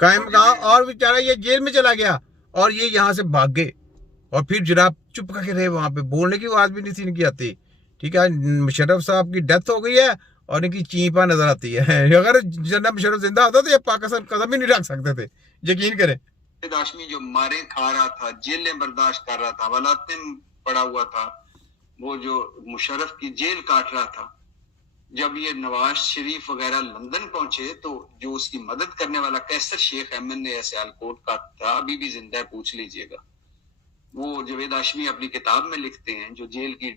कायम कहा, और बेचारा ये जेल में चला गया और ये यहाँ से भाग गए। और फिर जनाब चुप करके रहे वहां पे, बोलने की आवाज भी नहीं थी इनकी आती। ठीक है, मुशर्रफ साहब की डेथ हो गई है और इनकी चींपा नजर आती है। अगर जनाब मुशर्रफ जिंदा होता तो ये पाकिस्तान कदम ही नहीं रख सकते थे, यकीन करें। हाशमी जो मारे खा रहा था, जेलें बर्दाश्त कर रहा था, हवालात में पड़ा हुआ था, वो जो मुशर्रफ की जेल काट रहा था, जब ये नवाज शरीफ वगैरह लंदन पहुंचे तो जो उसकी मदद करने वाला कैसर शेख MNA सियालकोट का था, अभी भी जिंदा है, पूछ लीजिएगा। वो जवेद हाशमी अपनी किताब में लिखते हैं, जो जेल की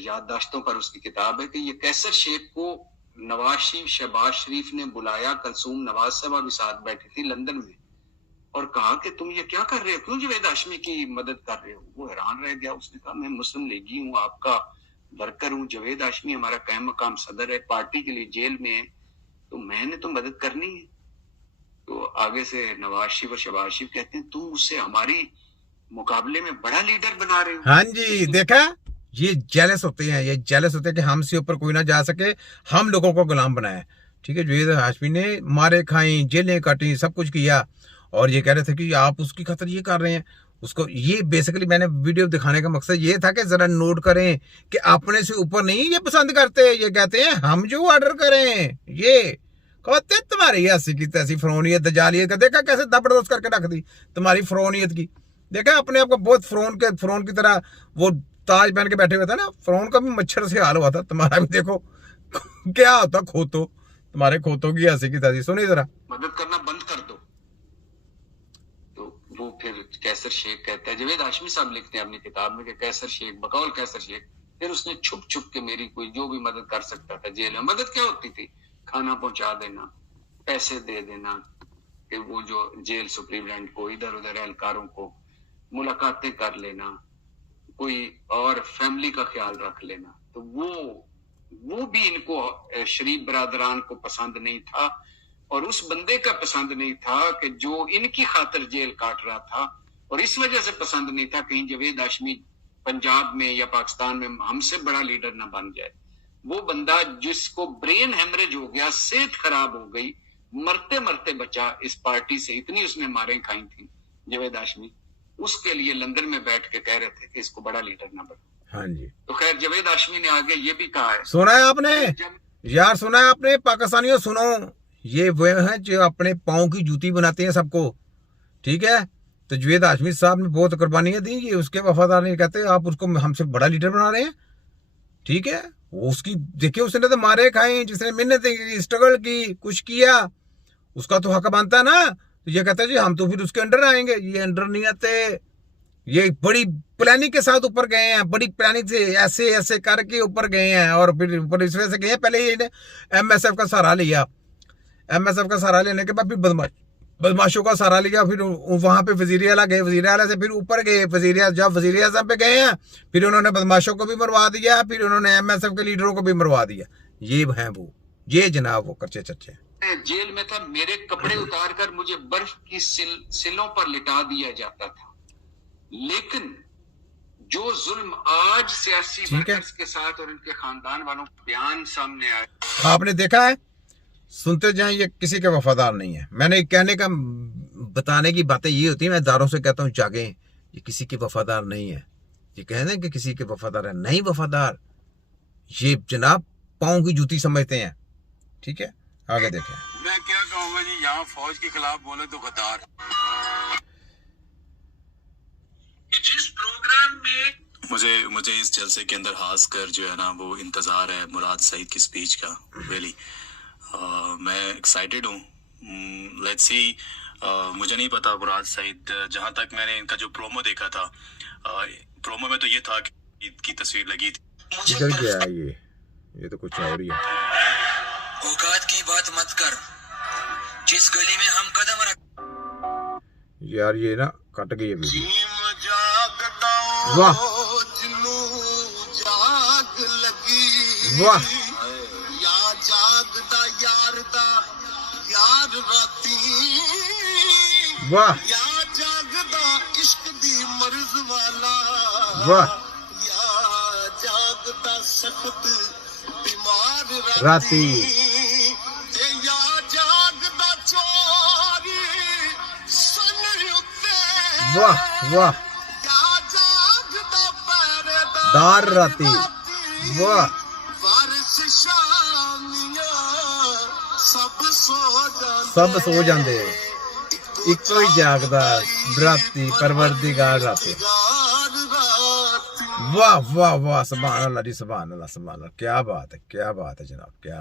याददाश्तों पर उसकी किताब है, कि ये कैसर शेख को नवाज शरीफ, शहबाज शरीफ ने बुलाया, कलसूम नवाज साहब भी साथ बैठी थी लंदन में, और कहा कि तुम ये क्या कर रहे हो, क्यों जवेद हाशमी की मदद कर रहे हो। वो हैरान रह गया, उसने कहा मैं मुस्लिम लीगी हूँ, आपका वर्कर हूँ, जवेद हाशमी हमारा कायम मकाम सदर है, पार्टी के लिए जेल में है, तो मैंने तो मदद करनी है। तो आगे से नवाज शरीफ और शहबाज शरीफ कहते हैं तुम उससे हमारी मुकाबले में बड़ा लीडर बना रहे हो। हाँ जी, देखा, ये जेलस होते हैं, ये जेलस होते हैं कि हमसे ऊपर कोई ना जा सके, हम लोगों को गुलाम बनाया। ठीक है, जवेद हाशमी ने मारे खाई, जेलें काटी, सब कुछ किया, और ये कह रहे थे कि आप उसकी खातिर ये कर रहे हैं उसको। ये बेसिकली मैंने वीडियो दिखाने का मकसद ये था कि जरा नोट करें कि अपने से ऊपर नहीं ये पसंद करते, ये कहते हैं हम जो ऑर्डर करें। ये कहते तुम्हारी ऐसी की तैसी फरोनियत दजालियत का, देखा कैसे जबरदस्त करके रख दी तुम्हारी फरोनियत की। देखा अपने आप को बहुत फरोन की तरह वो ताज पहन के बैठे हुए थे ना, फरोन का भी मच्छर से हाल हुआ था, तुम्हारा भी देखो क्या होता खोतो, तुम्हारे खोतों की ऐसी की तैसी। सुनिए जरा, मदद करना बंद कर दो। तो वो फिर कैसर शेख कहता है, जवेद हाशमी साहब लिखते हैं अपनी किताब में कि कैसर शेख, बकौल कैसर शेख, फिर उसने छुप छुप के मेरी कोई जो भी मदद कर सकता था जेल में, मदद क्या होती थी, खाना पहुंचा देना, पैसे दे देना, कि वो जो जेल सुप्रीटेंडेंट को, इधर उधर एहलकारों को मुलाकातें कर लेना, कोई और फैमिली का ख्याल रख लेना। तो वो भी इनको शरीफ बरादरान को पसंद नहीं था, और उस बंदे का पसंद नहीं था कि जो इनकी खातिर जेल काट रहा था, और इस वजह से पसंद नहीं था कहीं जवेद हाशमी पंजाब में या पाकिस्तान में हमसे बड़ा लीडर ना बन जाए। वो बंदा जिसको ब्रेन हेमरेज हो गया, सेहत खराब हो गई, मरते मरते बचा इस पार्टी से, इतनी उसने मारें खाई थी जवेद हाशमी, उसके लिए लंदन में बैठ के कह रहे थे कि इसको बड़ा लीडर ना बना। हाँ जी, तो खैर जवेद हाशमी ने आगे ये भी कहा है, सुना है आपने यार, सुना है आपने पाकिस्तानियों, सुनो, ये वो हैं जो अपने पाँव की जूती बनाते हैं सबको। ठीक है, तो जवेद हाशमी साहब ने बहुत कुर्बानियां दी, ये उसके वफादार नहीं कहते, आप उसको हमसे बड़ा लीडर बना रहे हैं। ठीक है, उसकी देखिए, उसने तो मारे खाए, जिसने मेहनत की, स्ट्रगल की, कुछ किया, उसका तो हक बनता है ना। तो ये कहता है जी हम तो फिर उसके अंडर आएंगे, ये अंडर नहीं आते, ये बड़ी प्लानिंग के साथ ऊपर गए हैं, बड़ी प्लानिंग से ऐसे ऐसे करके ऊपर गए हैं, और फिर ऊपर इस वजह से गए हैं। पहले ही MSF का सहारा लिया, MSF का सहारा लेने के बाद फिर बदमाशों का सहारा लिया, फिर वहां पे वजीर आला गए, वजीर आला से फिर ऊपर गए, जब वजीर आजम पे गए हैं, फिर उन्होंने बदमाशों को भी मरवा दिया, फिर उन्होंने MSF के लीडरों को भी मरवा दिया। ये हैं वो, ये जनाब वो कच्चे चच्चे। जेल में था, मेरे कपड़े उतार कर मुझे बर्फ की सिलों पर लिटा दिया जाता था, लेकिन जो जुल्म आज सियासी वर्कर्स के साथ और इनके खानदान वालों का बयान सामने आया, आपने देखा है, सुनते जाएं, ये किसी के वफादार नहीं है। मैंने कहने का, बताने की बातें ये होती है, मैं दारों से कहता हूँ जागे, ये किसी के वफादार नहीं है। ये कह दें कि किसी के वफादार है, नहीं वफादार, ये जनाब पाँव की जूती समझते हैं। ठीक है, आगे देखें। मैं क्या कहूँगा जी, यहाँ फौज के खिलाफ बोले तो गद्दार। जिस प्रोग्राम में मुझे इस जलसे के अंदर खास कर जो है ना वो इंतजार है मुराद सईद की स्पीच का। रियली मैं एक्साइटेड हूँ, लेट्स सी। मुझे नहीं पता मुराद सईद, जहाँ तक मैंने इनका जो प्रोमो देखा था, प्रोमो में तो ये था कि ईद की तस्वीर लगी थी। क्या है ये तो कुछ और ही है। औकात की बात मत कर, जिस गली में हम कदम रख, यार ये ना कट गई है वीडियो। वाह वाह, या जागदा यार दा यार राती, वाह या जागदा इश्क दी मर्ज वाला, वाह, या जागदा सख्त बीमार राती, या जागदा चोरी वाह वाह दार राती वाह सब सो जाते इको ही जागदा राती परवरदिगार राती वाह वाह वाह सुभान अल्लाह जी सुभान अल्लाह क्या बात है जनाब क्या